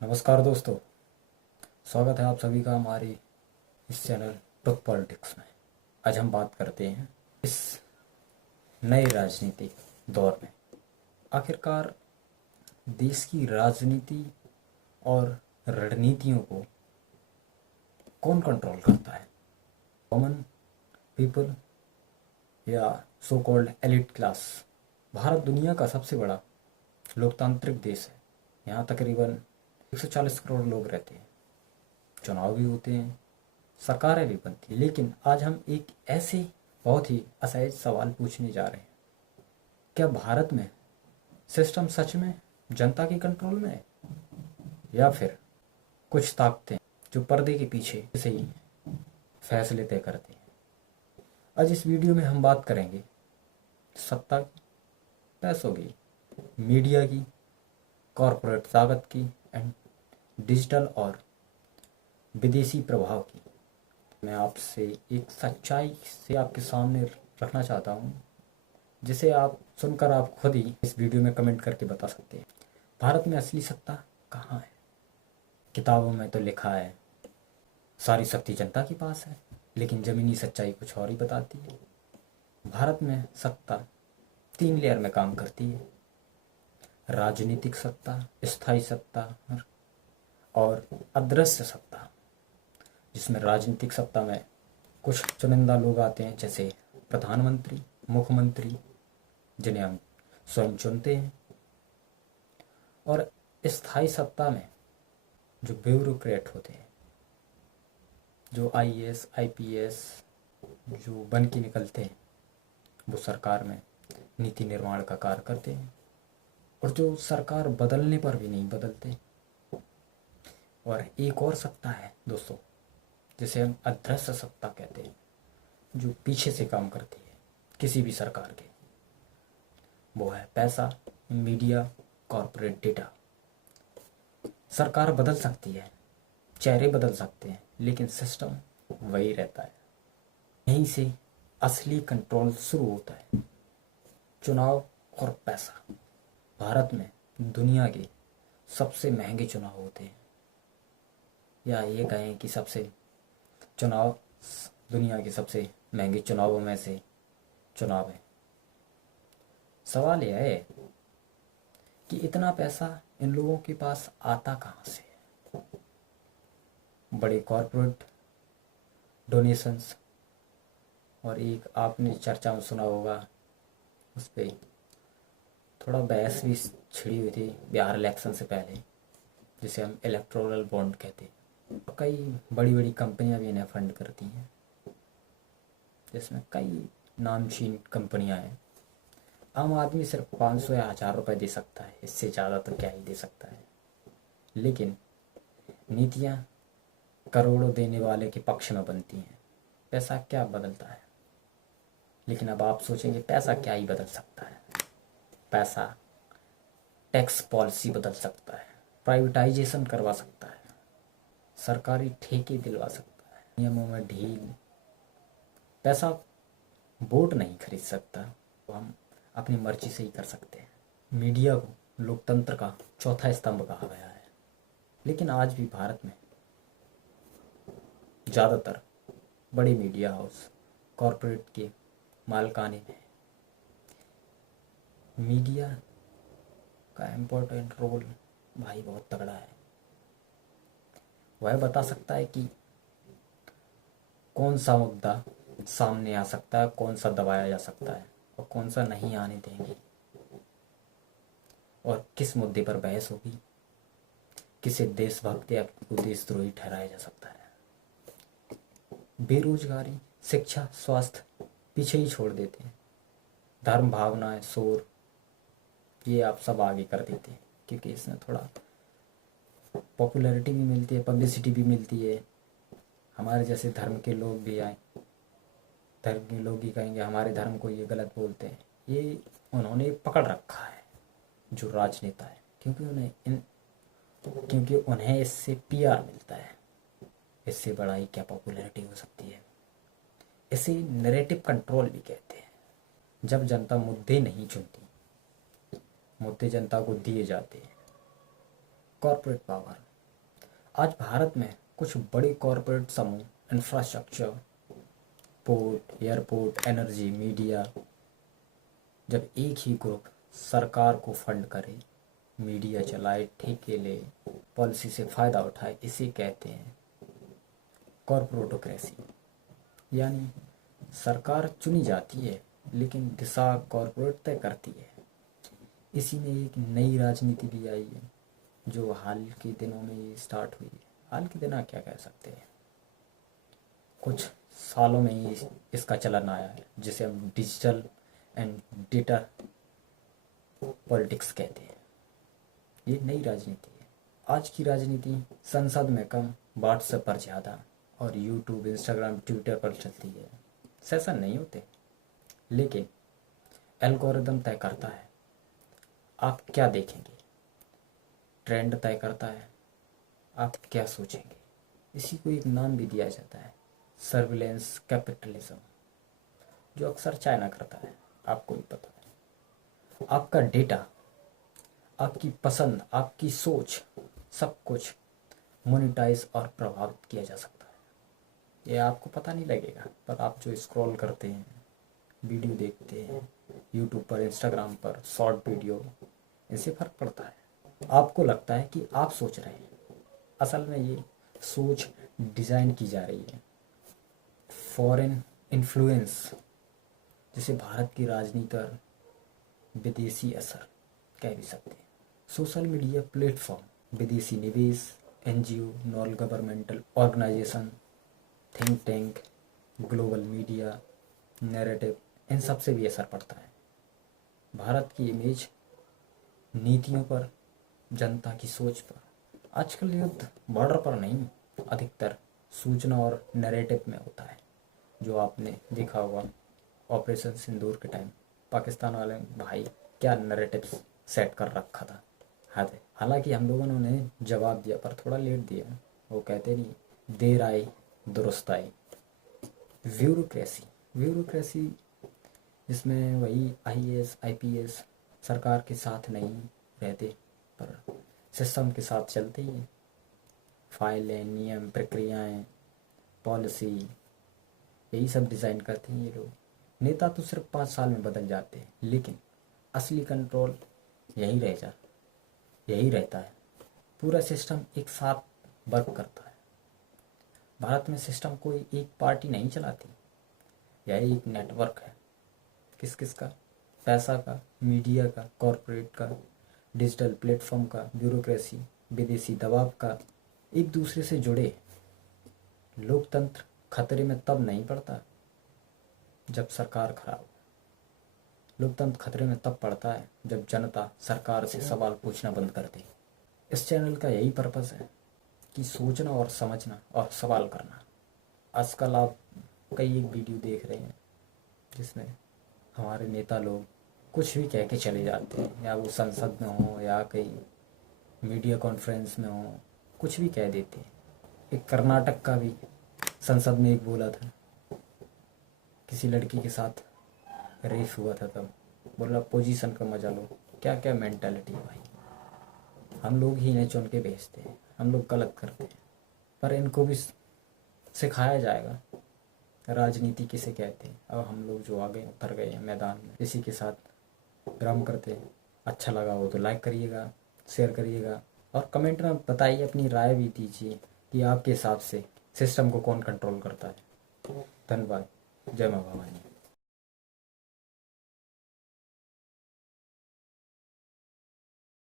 नमस्कार दोस्तों, स्वागत है आप सभी का हमारे इस चैनल टॉक पॉलिटिक्स में। आज हम बात करते हैं इस नए राजनीतिक दौर में आखिरकार देश की राजनीति और रणनीतियों को कौन कंट्रोल करता है, कॉमन पीपल या so called elite class. Bharat दुनिया का सबसे बड़ा लोकतांत्रिक देश है। यहाँ तकरीबन 140 करोड़ लोग रहते हैं, चुनाव भी होते हैं, सरकारें भी बनती हैं। लेकिन आज हम एक ऐसे बहुत ही असहज सवाल पूछने जा रहे हैं, क्या भारत में सिस्टम सच में जनता के कंट्रोल में है या फिर कुछ ताकतें जो पर्दे के पीछे से ही फैसले तय करती हैं। आज इस वीडियो में हम बात करेंगे सत्ता की, पैसों की, मीडिया की, कॉरपोरेट ताकत की एंड डिजिटल और विदेशी प्रभाव की। मैं आपसे एक सच्चाई से आपके सामने रखना चाहता हूँ, जिसे आप सुनकर आप खुद ही इस वीडियो में कमेंट करके बता सकते हैं। भारत में असली सत्ता कहाँ है? किताबों में तो लिखा है सारी शक्ति जनता के पास है, लेकिन ज़मीनी सच्चाई कुछ और ही बताती है। भारत में सत्ता 3 लेयर में काम करती है: राजनीतिक सत्ता, स्थायी सत्ता और अदृश्य सत्ता। जिसमें राजनीतिक सत्ता में कुछ चुनिंदा लोग आते हैं, जैसे प्रधानमंत्री, मुख्यमंत्री, जिन्हें हम स्वयं चुनते हैं। और स्थायी सत्ता में जो ब्यूरोक्रेट होते हैं, जो आईएएस, आईपीएस जो बन के निकलते हैं, वो सरकार में नीति निर्माण का कार्य करते हैं और जो सरकार बदलने पर भी नहीं बदलते। और एक और सत्ता है दोस्तों, जिसे हम अदृश्य सत्ता कहते हैं, जो पीछे से काम करती है किसी भी सरकार के। वो है पैसा, मीडिया, कॉरपोरेट डेटा। सरकार बदल सकती है, चेहरे बदल सकते हैं, लेकिन सिस्टम वही रहता है। यहीं से असली कंट्रोल शुरू होता है: चुनाव और पैसा। भारत में दुनिया के सबसे महंगे चुनाव होते हैं, या ये कहें कि दुनिया के सबसे महंगे चुनावों में से चुनाव है। सवाल यह है कि इतना पैसा इन लोगों के पास आता कहाँ से है? बड़े कॉरपोरेट डोनेशंस, और एक आपने चर्चा में सुना होगा, उस पर थोड़ा बहस भी छिड़ी हुई थी बिहार इलेक्शन से पहले, जिसे हम इलेक्टोरल बॉन्ड कहते हैं। कई बड़ी बड़ी कंपनियां भी इन्हें फंड करती हैं, जिसमें कई नामचीन कंपनियां हैं। आम आदमी सिर्फ 500 या 1000 रुपये दे सकता है, इससे ज़्यादा तो क्या ही दे सकता है। लेकिन नीतियां करोड़ों देने वाले के पक्ष में बनती हैं। पैसा क्या बदलता है? लेकिन अब आप सोचेंगे पैसा क्या ही बदल सकता है। पैसा टैक्स पॉलिसी बदल सकता है, प्राइवेटाइजेशन करवा सकता है, सरकारी ठेके दिलवा सकता है, नियमों में ढील। पैसा वोट नहीं खरीद सकता, तो हम अपनी मर्जी से ही कर सकते हैं। मीडिया को लोकतंत्र का चौथा स्तंभ कहा गया है, लेकिन आज भी भारत में ज़्यादातर बड़े मीडिया हाउस कॉरपोरेट के मालिकाने में। मीडिया का इम्पोर्टेंट रोल भाई बहुत तगड़ा है। वह बता सकता है कि कौन सा मुद्दा सामने आ सकता है, कौन सा दबाया जा सकता है और कौन सा नहीं आने देंगे, और किस मुद्दे पर बहस होगी, किसे देशभक्त या देशद्रोही ठहराया जा सकता है। बेरोजगारी, शिक्षा, स्वास्थ्य पीछे ही छोड़ देते हैं। धर्म, भावनाएं, शोर, ये आप सब आगे कर देते हैं, क्योंकि इसमें थोड़ा पॉपुलैरिटी भी मिलती है, पब्लिसिटी भी मिलती है। हमारे जैसे धर्म के लोग भी आए, धर्म के लोग ही कहेंगे हमारे धर्म को ये गलत बोलते हैं। ये उन्होंने पकड़ रखा है जो राजनेता है, क्योंकि उन्हें इससे पीआर मिलता है। इससे बड़ा ही क्या पॉपुलैरिटी हो सकती है। इसे नैरेटिव कंट्रोल भी कहते हैं। जब जनता मुद्दे नहीं चुनती, मुद्दे जनता को दिए जाते हैं, कॉरपोरेट पावर। आज भारत में कुछ बड़े कॉरपोरेट समूह infrastructure, port, airport, energy, media, जब एक ही ग्रुप सरकार को फंड करे, मीडिया चलाए, ठेके ले, पॉलिसी से फ़ायदा उठाए, इसे कहते हैं कॉरपोरेटोक्रेसी। यानी सरकार चुनी जाती है लेकिन दिशा कॉरपोरेट तय करती है। इसी में एक नई राजनीति भी आई है जो हाल के दिनों में ये स्टार्ट हुई है। हाल के दिनों क्या कह सकते हैं, कुछ सालों में ही इसका चलन आया है, जिसे हम डिजिटल एंड डेटा पॉलिटिक्स कहते हैं। ये नई राजनीति है। आज की राजनीति संसद में कम, व्हाट्सएप पर ज़्यादा और यूट्यूब, इंस्टाग्राम, ट्विटर पर चलती है। सेशन नहीं होते लेकिन एल्गोरिदम तय करता है आप क्या देखेंगे, ट्रेंड तय करता है आप क्या सोचेंगे। इसी को एक नाम भी दिया जाता है सर्विलेंस कैपिटलिज्म, जो अक्सर चाइना करता है, आपको भी पता है। आपका डेटा, आपकी पसंद, आपकी सोच, सब कुछ मोनिटाइज और प्रभावित किया जा सकता है। ये आपको पता नहीं लगेगा, पर आप जो स्क्रॉल करते हैं, वीडियो देखते हैं यूट्यूब पर, इंस्टाग्राम पर, शॉर्ट वीडियो, इनसे फ़र्क पड़ता है। आपको लगता है कि आप सोच रहे हैं, असल में ये सोच डिज़ाइन की जा रही है। फॉरेन इन्फ्लुएंस, जिसे भारत की राजनीति और विदेशी असर कह भी सकते हैं। सोशल मीडिया प्लेटफॉर्म, विदेशी निवेश, NGO, non governmental organisation, think tank, global media, narrative, इन सब से भी असर पड़ता है। भारत की इमेज, नीतियों पर, जनता की सोच पर। आजकल युद्ध बॉर्डर पर नहीं, अधिकतर सूचना और नैरेटिव में होता है। जो आपने देखा होगा ऑपरेशन सिंदूर के टाइम पाकिस्तान वाले भाई क्या नैरेटिव सेट कर रखा था, हद है। हालांकि हम लोगों ने उन्हें जवाब दिया पर थोड़ा लेट दिया। वो कहते नहीं, देर आई दुरुस्त आई। ब्यूरोक्रेसी जिसमें वही आईएएस, आईपीएस सरकार के साथ नहीं रहते पर सिस्टम के साथ चलते ही हैं। फाइलें, नियम, प्रक्रियाएं, पॉलिसी, यही सब डिज़ाइन करते हैं ये लोग। नेता तो सिर्फ 5 साल में बदल जाते हैं लेकिन असली कंट्रोल यही रहता है। पूरा सिस्टम एक साथ वर्क करता है। भारत में सिस्टम कोई एक पार्टी नहीं चलाती, यह एक नेटवर्क है। किस किस का? पैसा का, मीडिया का, कॉरपोरेट का, डिजिटल प्लेटफॉर्म का, ब्यूरोक्रेसी, विदेशी दबाव का, एक दूसरे से जुड़े। लोकतंत्र खतरे में तब नहीं पड़ता जब सरकार खराब हो। लोकतंत्र खतरे में तब पड़ता है जब जनता सरकार से सवाल पूछना बंद कर दे। इस चैनल का यही पर्पस है कि सोचना और समझना और सवाल करना। आजकल आप कई एक वीडियो देख रहे हैं जिसमें हमारे नेता लोग कुछ भी कह के चले जाते हैं, या वो संसद में हो या कहीं मीडिया कॉन्फ्रेंस में हो, कुछ भी कह देते हैं। एक कर्नाटक का भी संसद में एक बोला था, किसी लड़की के साथ रेप हुआ था, तब बोला पोजीशन का मजा लो। क्या क्या मेंटालिटी है भाई। हम लोग ही इन्हें चुन के भेजते हैं, हम लोग गलत करते हैं, पर इनको भी सिखाया जाएगा राजनीति किसे कहते हैं। अब हम लोग जो आगे उतर गए हैं मैदान में, इसी के साथ विराम करते हैं। अच्छा लगा हो तो लाइक करिएगा, शेयर करिएगा और कमेंट में बताइए, अपनी राय भी दीजिए कि आपके हिसाब से सिस्टम को कौन कंट्रोल करता है। धन्यवाद। जय मां भवानी।